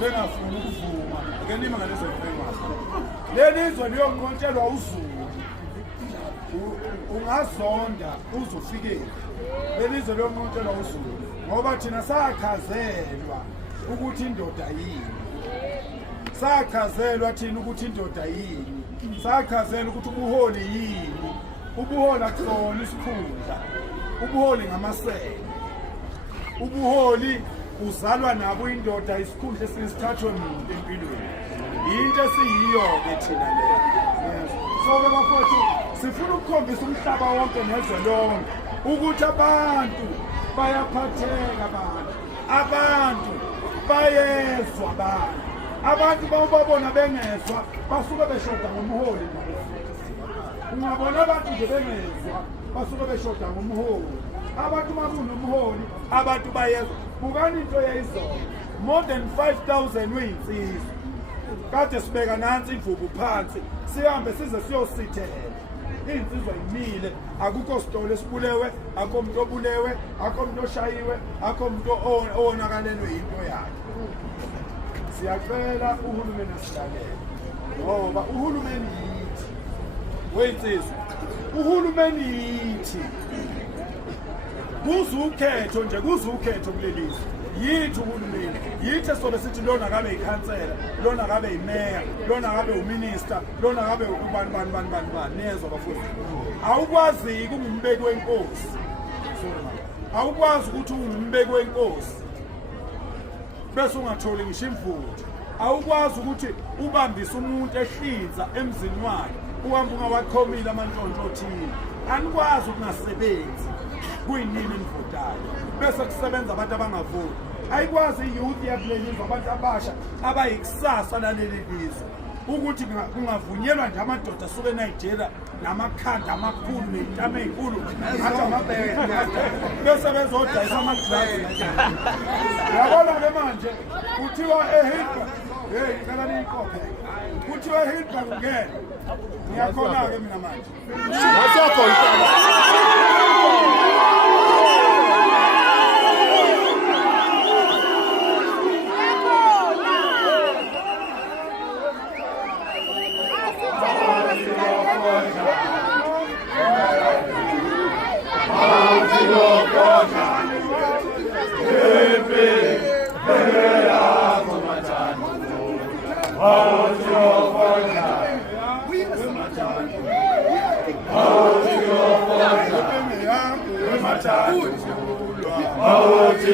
bengafuni ukuvuma ngenima ngalezo ngemazi lelizwe liyonqotshelwa uzulu ungazonda uzofike lelizwe liyonqotshelwa uzulu ngoba thina sakhazelwa ukuthi indoda yini sakhazelwa thina ukuthi indoda yini sakhazelwa ukuthi ubuholi yini ubuholi akusona isikhundla ubuholi ngamasebe ubuholi uzalwa nabo indoda isikhundla esisithathwe umuntu empilweni into esiyiyo-ke thina leyo so-ke bafowethu sifuna ukukhombisa umhlaba wonke nezwe lonke ukuthi abantu bayaphatheka abantu bayezwa abantu babona bengezwa basuke beshoda ngomholi ungabona abantu nje bengezwa basuke beshoda ngomholi abantu makunomholi abantu bayezwa bukani into yayizona more than 5,000 uyinsizwa kade sibeka nansi imvubu phansi sihambe size siyosithela insizwa imile akukho sitolo esibulewe akho umuntu obulewe akho umuntu oshayiwe akho umuntu owonakalelwe into yakhe siyacela uhulumeni asilalele ngoba uhulumeni yithi wensizwa uhulumeni yithi kuzukhetho nje kuzukhetho kulelizwe yithi uhulumeni yithi sobe sithi lona kabe ikhansela lona kabe imeya lona kabe uminister lona kabe ubani nezwa bafuthi awukwazi kungumbeki wenkosi awukwazi ukuthi ungumbeki wenkosi bese ungatholi ngisho imvutho awukwazi ukuthi ubambise umuntu ehlinza emzini wakhe uhamba ungawakhomile amantshontsho othile anikwazi ukungasebenzi kuyinini imvudayo bese kusebenza abantu abangavuni ayikwazi iyouth yakulelizwe abantu abasha abayikusasa laleli lizwe ukuthi kungavunyelwa nje amadoda asuke eNigeria namakhanda amakhulu nentamo ey'nkulu ngathi amabheke bese bezodayisa ama-drugs yabona-ke manje kuthiwa eHillbrow ngicela niyiqophe kuthiwa eHillbrow kungena ngiyakhona-ke mina manje Awuthi